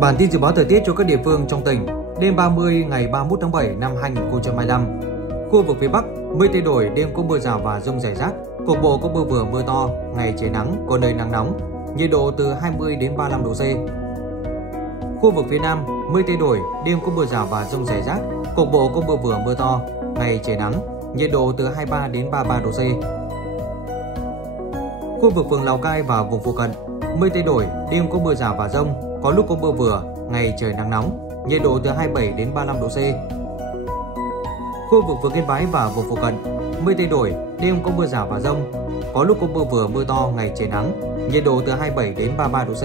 Bản tin dự báo thời tiết cho các địa phương trong tỉnh. Đêm 30 ngày 31 tháng 7 năm 2025. Khu vực phía Bắc, mây thay đổi, đêm có mưa rào và dông rải rác, cục bộ có mưa vừa mưa to, ngày trời nắng, có nơi nắng nóng, nhiệt độ từ 20 đến 35 độ C. Khu vực phía Nam, mây thay đổi, đêm có mưa rào và dông rải rác, cục bộ có mưa vừa mưa to, ngày trời nắng, nhiệt độ từ 23 đến 33 độ C. Khu vực phường Lào Cai và vùng phụ cận, mây thay đổi, đêm có mưa rào và dông, có lúc có mưa vừa, ngày trời nắng nóng, nhiệt độ từ 27 đến 35 độ C. Khu vực phường Yên Bái và vùng phụ cận, mây thay đổi, đêm có mưa rào và dông, có lúc có mưa vừa mưa to, ngày trời nắng, nhiệt độ từ 27 đến 33 độ C.